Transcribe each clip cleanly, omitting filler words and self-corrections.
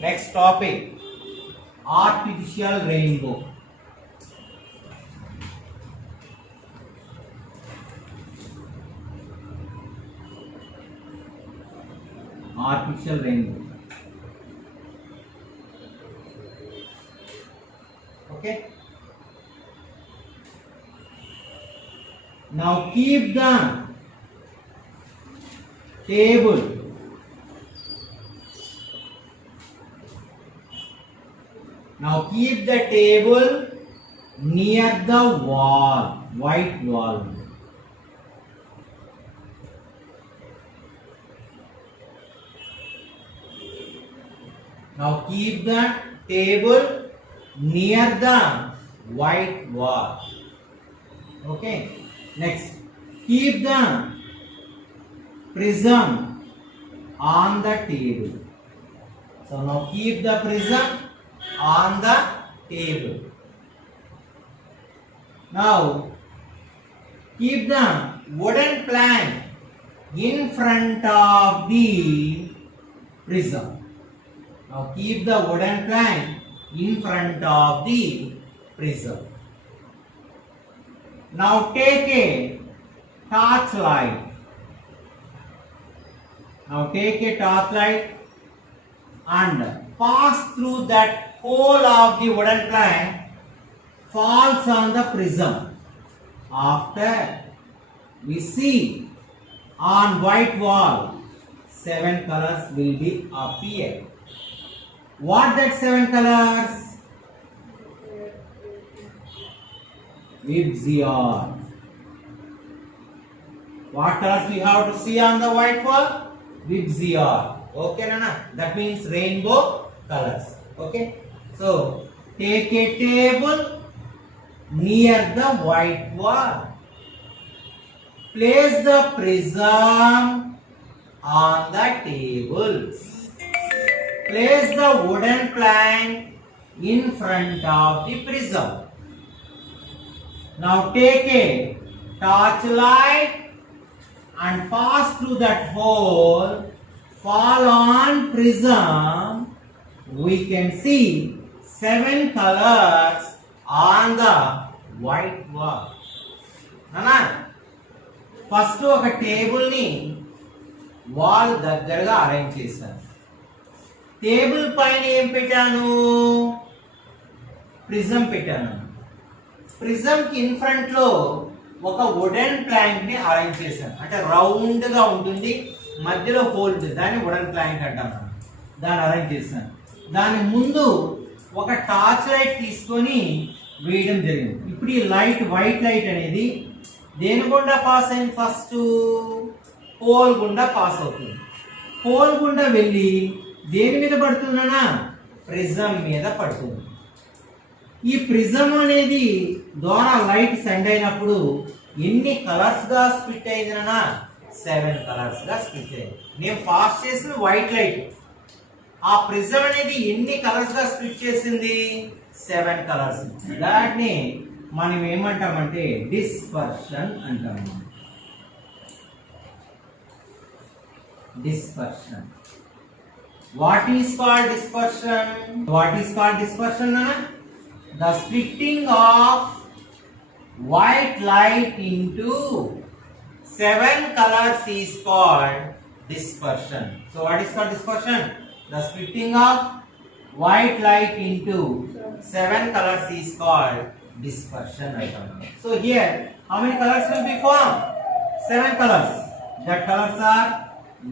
Next topic, artificial rainbow. Artificial rainbow. Okay. Now keep the table near the wall, white wall. Now keep the table near the white wall. Okay. Next, keep the prism on the table. So now keep the prism on the table. Now keep the wooden plank in front of the prism. Now keep the wooden plank in front of the prism. Now take a torchlight. And pass through that hole of the wooden plank, falls on the prism. After we see on white wall, 7 colors will be appear. What that 7 colors? Vibzion. What colors we have to see on the white wall? Vibzion. Okay, Nana? That means rainbow colors. Okay. So take a table near the white wall. Place the prism on the table. Place the wooden plank in front of the prism. Now take a torchlight and pass through that hole, fall on prism. We can see 7 colors on the white wall. Nana, first oka table ni wall దగ్గరగా అరేంజ్ చేశాను. టేబుల్ పైన ఏం పెట్టాను? ప్రిజం పెట్టాను. ప్రిజం కి in front లో ఒక wooden plank ని అరేంజ్ చేశాను. అంటే రౌండ్ గా ఉంటుంది, మధ్యలో హోల్ ఉంటుంది, దాన్ని వుడెన్ ప్లాంక్ అంటాం. దాన్ని అరేంజ్ చేశాను. దాని ముందు ఒక టార్చ్ లైట్ తీసుకొని వేయడం జరిగింది. ఇప్పుడు ఈ లైట్, వైట్ లైట్ అనేది దేని గుండా పాస్ అయింది? ఫస్ట్ హోల్ గుండా పాస్ అవుతుంది. హోల్ గుండా వెళ్ళి దేని మీద పడుతుందనా? ప్రిజం మీద పడుతుంది. ఈ ప్రిజం అనేది ద్వారా లైట్ సెండ్ అయినప్పుడు ఎన్ని కలర్స్ గా స్ప్లిట్ అయిందనా? 7 కలర్స్ గా స్ప్లిట్ అయింది. నేను పాస్ చేసిన వైట్ లైట్, ఆ ప్రిజం అనేది ఎన్ని కలర్స్ గా స్ప్లిట్ చేసింది? 7 కలర్స్. దాన్ని మనం ఏమంటామంటే డిస్పర్షన్ అంటాము. Dispersion. What is called dispersion? What is called dispersion, Nana? The splitting of white light into 7 colors is called dispersion. So what is called dispersion? The splitting of white light into 7 colors is called dispersion. So here, how many colors will be formed? 7 colors. The colors are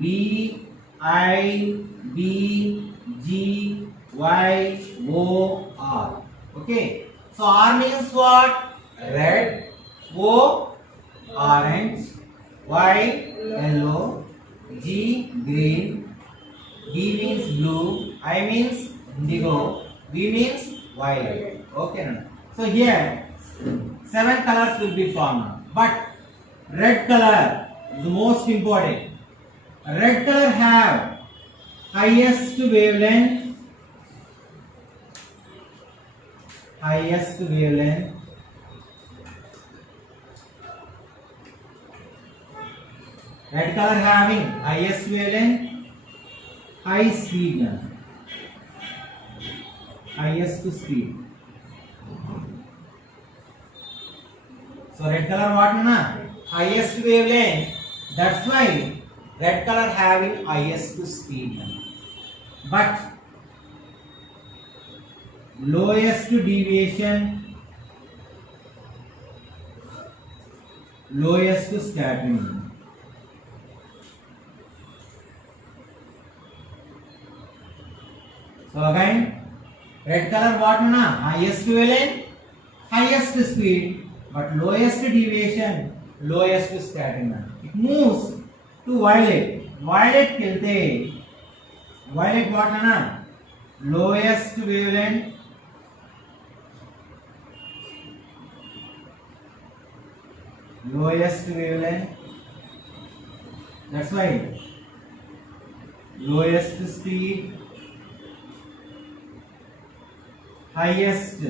V, I, B, G, Y, O, R. Okay. So R means what? Red. O, orange. Y, yellow. G, green. B means blue. I means indigo. V means violet. Okay. So here 7 colors will be formed. But red color is the most important. Red color have highest wavelength, Red color having highest wavelength, high speed, highest speed. So red color what na? Highest wavelength. That's why red color having highest speed. But lowest deviation, lowest scattering. So again, red color what na? Highest wavelength, highest speed, but lowest deviation, lowest scattering. It moves to violet. Violet kelte, violet what na? Lowest wavelength, lowest wavelength. That's why lowest speed, highest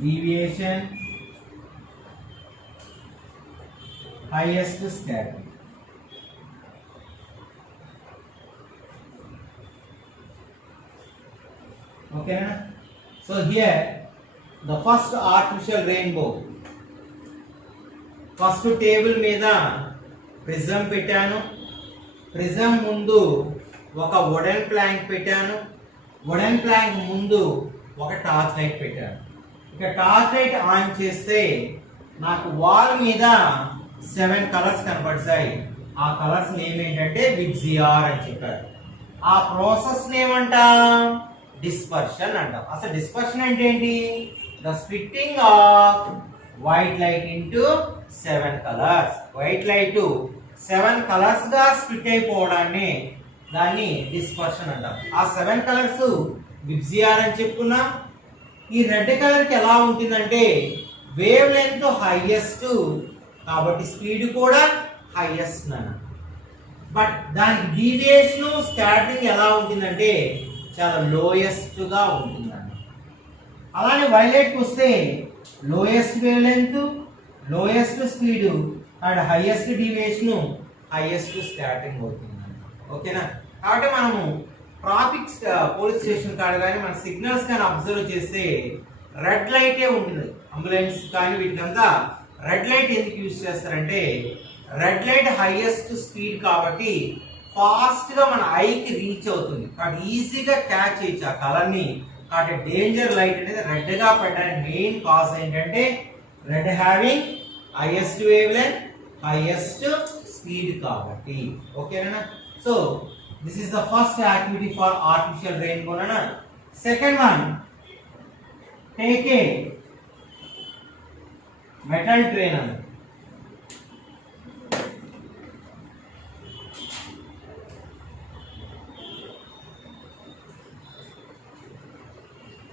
deviation, highest scattering. Okay na? So here the first artificial rainbow, first table మీద ప్రిజం పెట్టాను. ప్రిజం ముందు ఒక wooden plank పెట్టాను. Wooden plank ముందు ఒక torch light పెట్టాను. ఇక torch light on చేస్తే నాకు వాల్ మీద 7 కలర్స్ కనపడతాయి. ఆ కలర్స్ నేమ్ ఏంటంటే విబ్జిఆర్ అని చెప్పారు. ఆ ప్రాసెస్ ఏమంటాం? డిస్పర్షన్ అంటాం. అసలు డిస్పర్షన్ అంటే ఏంటి? The splitting off white light into 7 colours. White light 7 కలర్స్ గా స్ప్లిట్ అయిపోవడాన్ని దాన్ని డిస్పర్షన్ అంటాం. ఆ 7 కలర్స్ విబ్జిఆర్ అని చెప్పుకున్నాం. ఈ రెడ్ కలర్ కి ఎలా ఉంటుందంటే వేవ్ లెంత్ హైయెస్ట్ కాబట్టి స్పీడ్ కూడా హైయెస్ట్ అన్న. బట్ దానికి డీవియేషన్ స్కాటరింగ్ ఎలా ఉంటుందంటే చాలా లోయెస్ట్ గా ఉంటుందన్న. అలానే వైలెట్ కి వస్తే lowest wavelength, lowest speed and highest deviation, highest scattering అవుతుందన్న. ఓకేనా? కాబట్టి మనము ట్రాఫిక్ పోలీస్ స్టేషన్ కాడ కానీ మన సిగ్నల్స్ కానీ అబ్జర్వ్ చేస్తే రెడ్ లైటే ఉంటుంది. అంబులెన్స్ కానీ వీటికంతా రెడ్ లైట్ ఎందుకు యూజ్ చేస్తారంటే రెడ్ లైట్ హైయెస్ట్ స్పీడ్ కాబట్టి ఫాస్ట్ గా మన ఐకి రీచ్ అవుతుంది. కాబట్టి ఈజీగా క్యాచ్ చేయొచ్చు ఆ కలర్ ని. కాబట్టి డేంజర్ లైట్ అనేది రెడ్ గా పెట్టడానికి మెయిన్ కాజ్ ఏంటంటే red having highest wave length, highest speed కాబట్టి. ఓకేనా? So this is the first activity for artificial rainbow na. Second one, take a metal tray na.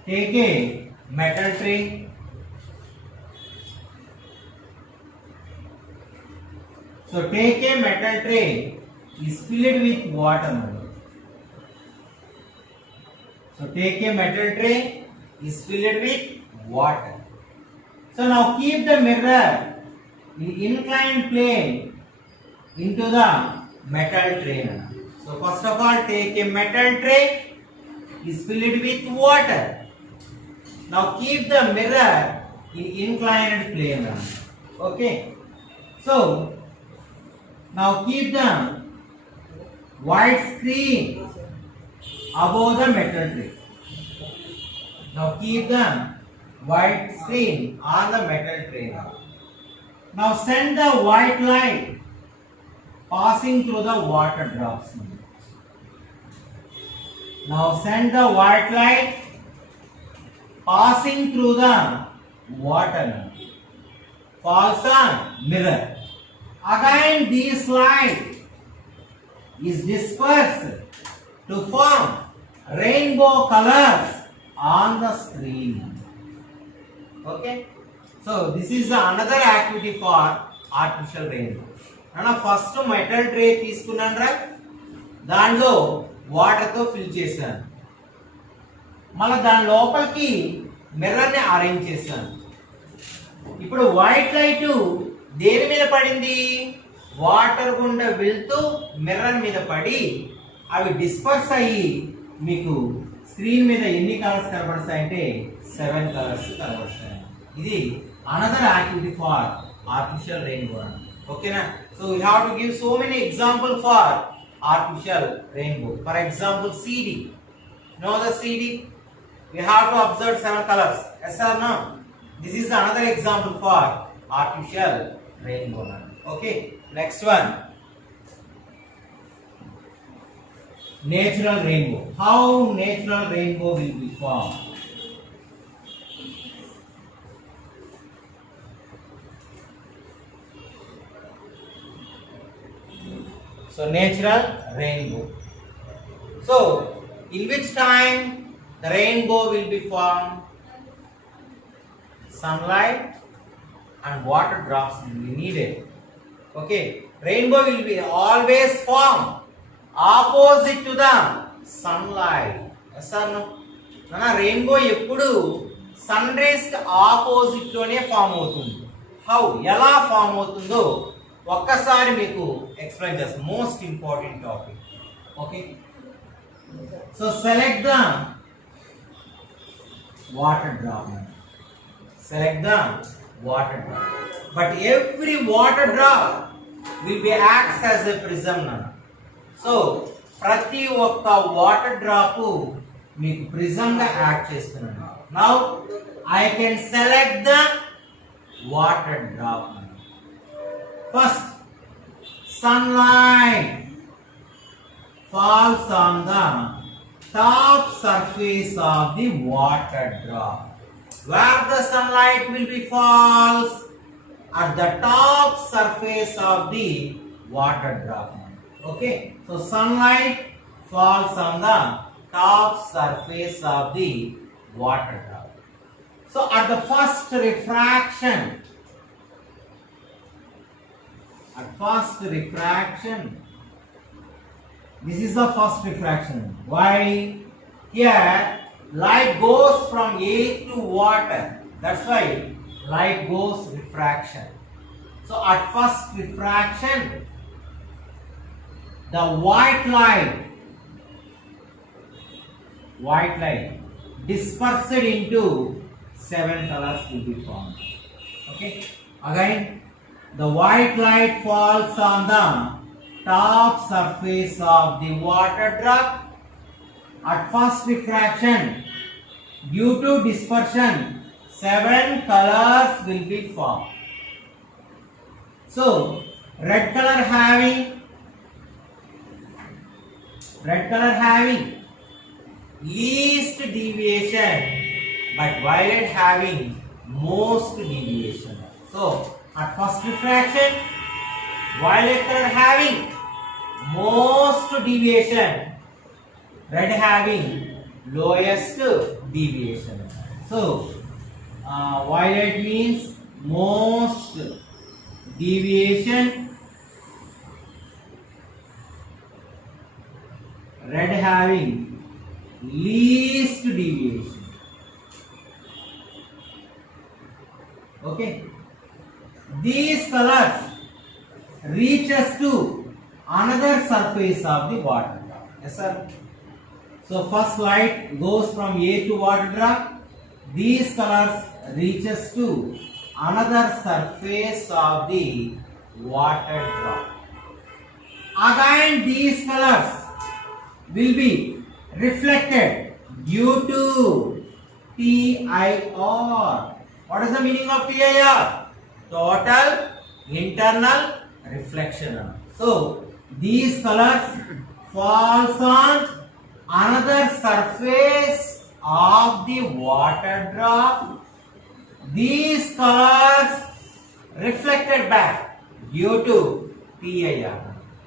Take a metal tray. So take a metal tray is filled with water. So take a metal tray is filled with water. So now keep the mirror in inclined plane into the metal tray. So first of all take a metal tray is filled with water. Now keep the mirror in inclined plane. Okay. So now keep the white screen above the metal tray. Now keep the white screen on the metal tray. Now send the white light passing through the water drops. Now send the white light passing through the water. Falls on mirror. Again this light is dispersed to form rainbow colors on the screen. Okay, so this is another activity for artificial rainbow. Nana first metal tray తీసుకున్నాను రా, దానిలో వాటర్ తో ఫిల్ చేశాను. మళ్ళీ దాని లోపలికి మిర్రర్ ని అరేంజ్ చేశాను. ఇప్పుడు వైట్ లైట్ దేని మీద పడింది? వాటర్ గుండా వెళ్తూ మిర్రర్ మీద పడి అవి డిస్పర్స్ అయ్యి మీకు స్క్రీన్ మీద ఎన్ని కలర్స్ కనబడతాయంటే 7 కలర్స్ కనబడతాయి. ఇది another activity for artificial rainbow. ఓకేనా? So we have to give so many example for artificial rainbow. For example, CD. Know the CD? We have to observe 7 colors. Yes or no? This is another example for artificial rainbow. Okay. Next one. Natural rainbow. How natural rainbow will be formed? So natural rainbow. So in which time the rainbow will be formed? Sunlight and water drops will be needed. Okay, rainbow will be always formed opposite to the sunlight. Yes or no? Nana rainbow eppudu sun rays ki opposite lone form avutundi. How? Ela form avutundo ఒక్కసారి మీకు ఎక్స్ప్లెయిన్ చేస్తాను. Most important topic. Okay, so select the water drop. Select the water drop. But every water drop will be acts as a prism. So ప్రతి ఒక్క water drop మీకు ప్రిజమ్ గా యాక్ట్ చేస్తున్నాను. Now I can select the water drop. First, sunlight falls on the top surface of the water drop. Where the sunlight will be falls? At the top surface of the water drop. Okay, so sunlight falls on the top surface of the water drop. So at the first refraction, this is the first refraction. Why? Here light goes from air to water. That's why light goes refraction. So at first refraction, the white light dispersed into 7 colors will be formed. Okay, again the white light falls on the top surface of the water drop. At first refraction, due to dispersion, 7 colors will be formed. So red color having least deviation, but violet having most deviation. So at first refraction, violet color having most deviation, red having lowest deviation. So violet means most deviation, red having least deviation. Okay, these colors reaches to another surface of the water drop. Yes sir. So first light goes from air to water drop. These colors reaches to another surface of the water drop. Again these colors will be reflected due to TIR. What is the meaning of TIR? Total internal reflection. So these colors falls on another surface of the water drop. These colors reflected back due to TIR.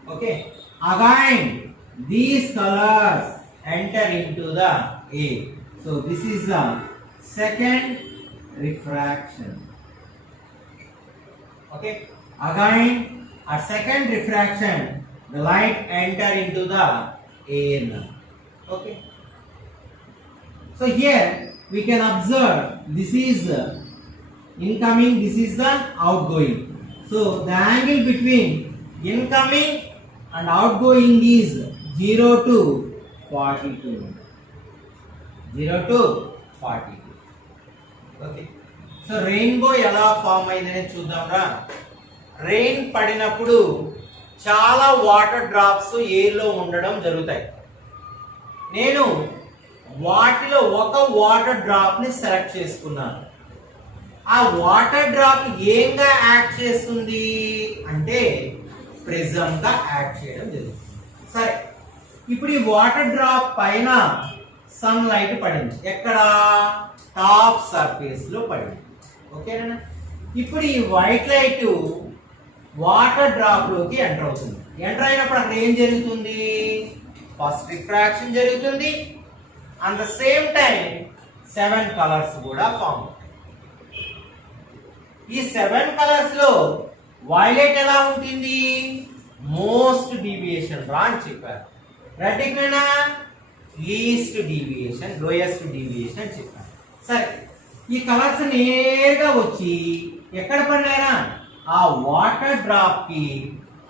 Okay, again these colors enter into the air. So this is the second refraction. Okay, again at second refraction the light enter into the air. Okay, so here we can observe this is incoming, this is the outgoing. So the angle between incoming and outgoing is 0 to 42. 0 to 42. Okay. So rainbow ఎలా ఫామ్ అయిందని చూద్దాంరా. రెయిన్ పడినప్పుడు చాలా water drops ఎయిర్లో ఉండడం జరుగుతాయి. నేను వాటిలో ఒక వాటర్ డ్రాప్ని సెలెక్ట్ చేసుకున్నాను. ఆ వాటర్ డ్రాప్ ఏంగా యాక్ట్ చేస్తుంది అంటే ప్రిజంగా యాక్ట్ చేయడం జరుగుతుంది. సరే, ఇప్పుడు ఈ వాటర్ డ్రాప్ పైన సన్ లైట్ పడింది. ఎక్కడ? టాప్ సర్ఫేస్ లో పడింది. ఓకేనా? ఇప్పుడు ఈ వైట్ లైట్ వాటర్ డ్రాప్ లోకి ఎంటర్ అవుతుంది. ఎంటర్ అయినప్పుడు అక్కడ ఏం జరుగుతుంది? ఫస్ట్ రిఫ్రాక్షన్ జరుగుతుంది. అట్ ద సేమ్ టైం 7 కలర్స్ కూడా ఫామ్ అవుతాయి. ఈ 7 కలర్స్ లో వైలెట్ ఎలా ఉంటుంది? మోస్ట్ డీవియేషన్ రా అని చెప్పారు. రెడ్ ఎక్కడైనా లీస్ట్ డీవియేషన్, లోయెస్ట్ డీవియేషన్ అని చెప్పారు. సరే, ఈ కలర్స్ నేరుగా వచ్చి ఎక్కడ పడినాయినా ఆ వాటర్ డ్రాప్ కి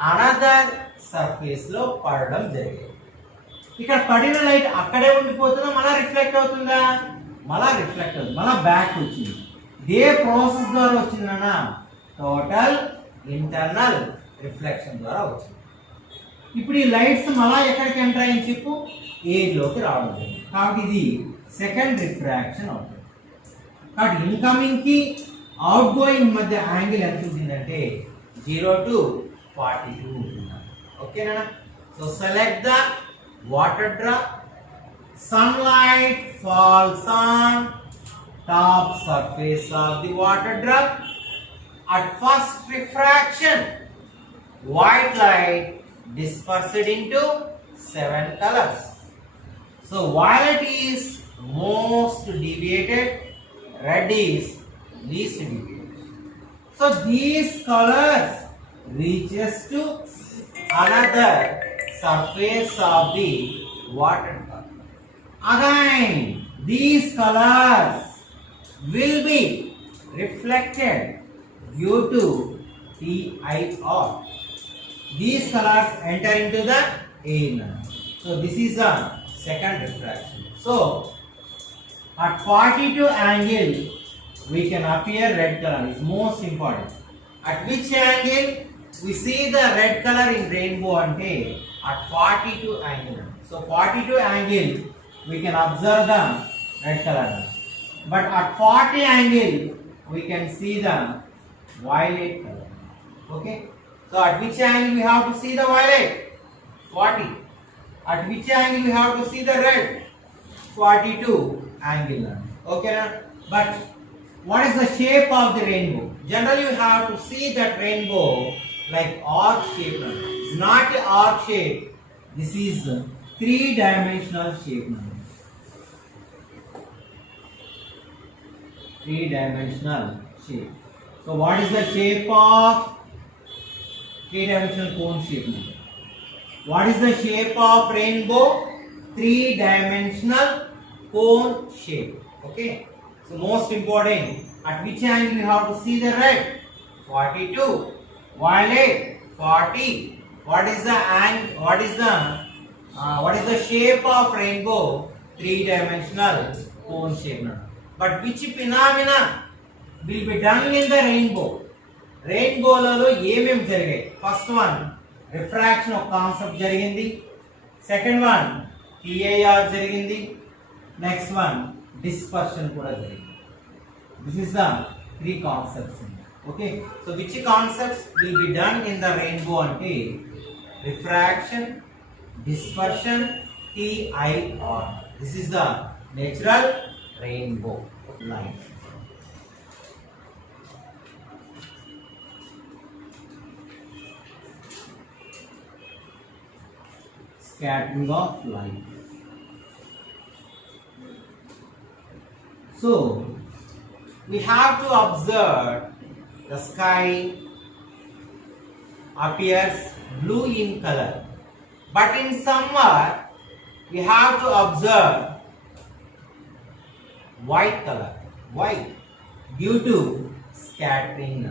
అనదర్ సర్ఫేస్ లో పడడం జరిగేది. ఇక్కడ పడిన లైట్ అక్కడే ఉండిపోతుందా, మళ్ళా రిఫ్లెక్ట్ అవుతుందా? మళ్ళా రిఫ్లెక్ట్ అవుతుంది, మళ్ళా బ్యాక్ వచ్చింది. ఇదే ప్రాసెస్ ద్వారా వచ్చిందన్నా టోటల్ ఇంటర్నల్ రిఫ్లెక్షన్ ద్వారా వచ్చింది. ఇప్పుడు ఈ లైట్స్ మళ్ళా ఎక్కడికి ఎంటర్ అయ్యి చెప్పు? ఎయిర్లోకి రావడం జరిగింది. కాబట్టి ఇది సెకండ్ రిఫ్రాక్షన్ అవుతుంది. కాబట్టి ఇన్కమింగ్ కి అవుట్ గోయింగ్ మధ్య యాంగిల్ ఎంత ఉంటుందంటే 0 to 42 ఉంటుంది. ఓకేనా? So select the water drop. Sunlight falls on top surface of the water drop. At first refraction, white light dispersed into 7 colors. So violet is most deviated, red is least deviated. So these colors reaches to another surface of the water drop. Again, these colors will be reflected due to TIR. These colors enter into the air. So this is the second refraction. So at 42 angle we can appear red color is most important. At which angle we see the red color in rainbow ante at 42 angle. So 42 angle we can observe the red color. But at 40 angle we can see the violet color. Okay? So at which angle we have to see the violet? 40. At which angle we have to see the red? 42 angle. Okay? But what is the shape of the rainbow? Generally you have to see that rainbow like arc shape. It's not an arc shape. This is 3-dimensional shape. 3-dimensional shape. So what is the shape of 3-dimensional cone shape? What is the shape of rainbow? 3-dimensional cone shape. Okay. So most important, at which angle we have to see the red? 42. Violet 40. What is the angle? What is the shape of rainbow? 3-dimensional cone shape. But which phenomena will be done in the rainbow? రెయిన్బోలలో ఏమేమి జరిగాయి? First one refraction ఒక concept జరిగింది. Second one TIR జరిగింది. Next one dispersion కూడా జరిగింది. This is the 3 concepts. Okay, so which concepts will be done in the rainbow అంటే refraction, dispersion, TIR. This is the natural rainbow line. Scattering of light. So we have to observe the sky appears blue in color, but in summer we have to observe white color. Why? Due to scattering.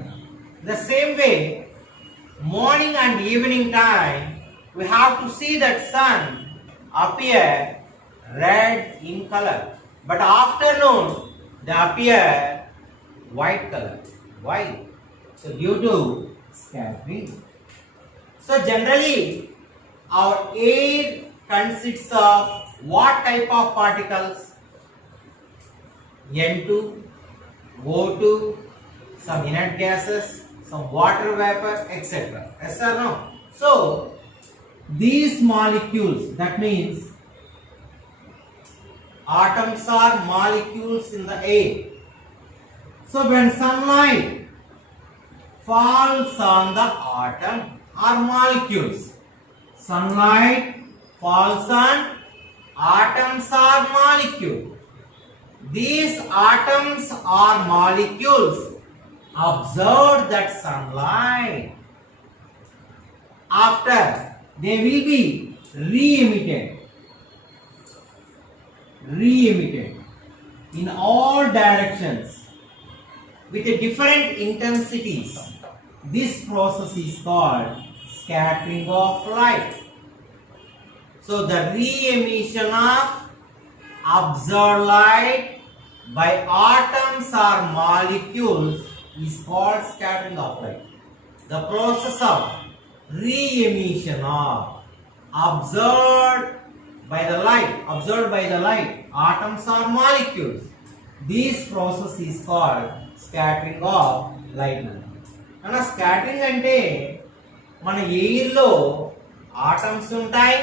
The same way, morning and evening time, we have to see that sun appear red in color. But afternoon, they appear white color. Why? So due to scattering. So generally, our air consists of what type of particles? N2, O2, some inert gases, some water vapor, etc. Yes or no? So these molecules, that means atoms are molecules in the air. So when sunlight falls on the atom or molecules, sunlight falls on atoms or molecule. These atoms or molecules absorb that sunlight. After, they will be re-emitted in all directions with different intensities. This process is called scattering of light. So the re-emission of observed light by atoms or molecules is called scattering of light. The process of re-emission of observed by the light, atoms or molecules, this process is called scattering of light. అన్న స్కాటరింగ్ అంటే మన ఎయిర్లో ఆటమ్స్ ఉంటాయి,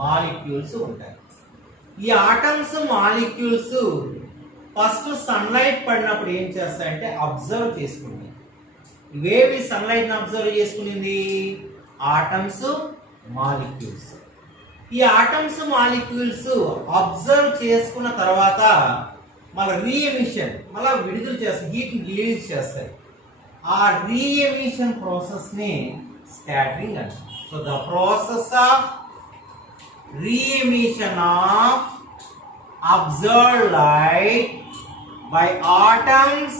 మాలిక్యూల్స్ ఉంటాయి. ఈ atoms molecules first sunlight పడినప్పుడు ఏం చేస్తాయంటే అబ్జర్వ్ చేసుకుంటాయి. ఇవేవి సన్లైట్ అబ్జర్వ్ చేసుకునింది? Atoms, molecules. ఈ ఆటమ్స్ మాలిక్యూల్స్ అబ్జర్వ్ చేసుకున్న తర్వాత మళ్ళీ రీఎమిషన్, మళ్ళీ విడుదల చేస్తాయి, హీట్ రిలీజ్ చేస్తాయి. ఆ రీఎమిషన్ ప్రాసెస్ ని స్కాటరింగ్ అంటారు. So the process of re-emission of observed light by atoms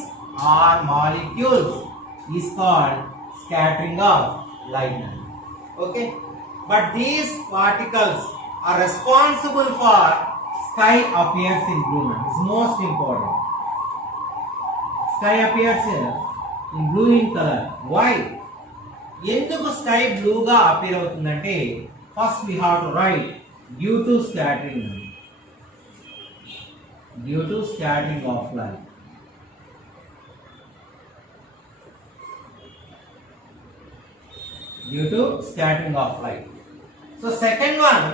or molecules is called scattering of light. Okay, but these particles are responsible for sky appears in blue. It's most important. Sky appears in blue in color. Why? ఎందుకు స్కై బ్లూగా అపియర్ అవుతుందంటే first we have to write due to scattering of light. Due to scattering of light. So second one,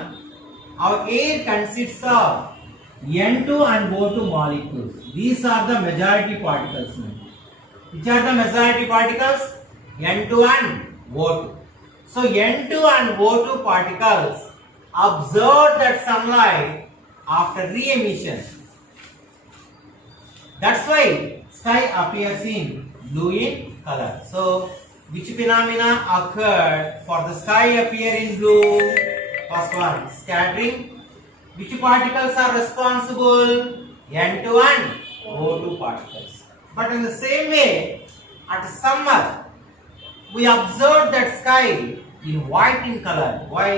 our air consists of N2 and O2 molecules. These are the majority particles. Which are the majority particles? N2 and O2. So N2 and O2 particles absorb that sunlight after re-emission. That's why sky appears in blue in color. So which phenomena occurred for the sky appear in blue? First one, scattering. Which particles are responsible? N2 and O2 particles. But in the same way, at summer, we observe that sky in white in color. Why?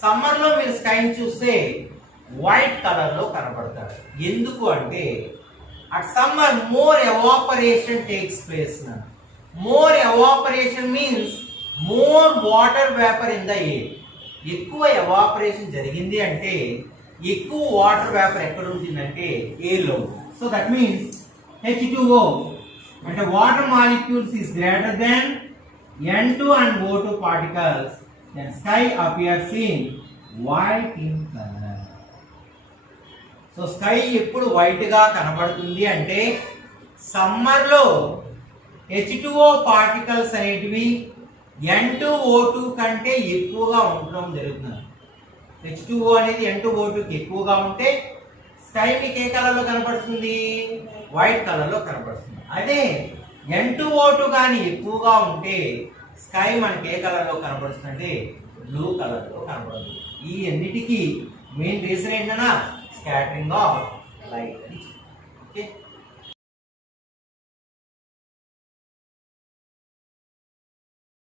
Summer లో మీరు స్కైని చూస్తే white colour లో కనబడతారు. ఎందుకు అంటే at summer more evaporation takes place. More evaporation means more water vapour in the air. ఎక్కువ ఎవాపరేషన్ జరిగింది అంటే ఎక్కువ వాటర్ వేపర్ ఎక్కడ ఉంటుందంటే ఎయిర్ లో. సో దట్ మీన్స్ H2O అంటే water molecules is greater than N2 and O2 particles, then sky appears in white in color. So sky ఎప్పుడు వైట్ గా కనబడుతుంది అంటే సమ్మర్ లో H2O పార్టికల్స్ అనేటివి N2O2 కంటే ఎక్కువగా ఉండడం జరుగుతుంది. H2O అనేది N2O2 కి ఎక్కువగా ఉంటే స్కై మీకు ఏ కలర్ లో కనబడుతుంది? వైట్ కలర్ లో కనబడుతుంది. అదే N2O2 కానీ ఎక్కువగా ఉంటే స్కై మనకి ఏ కలర్ లో కనబడుతుంది అంటే బ్లూ కలర్ లో కనబడుతుంది. ఈ అన్నిటికీ మెయిన్ రీజన్ ఏంటన్నా స్కాటరింగ్ ఆఫ్ లైట్. ఓకే.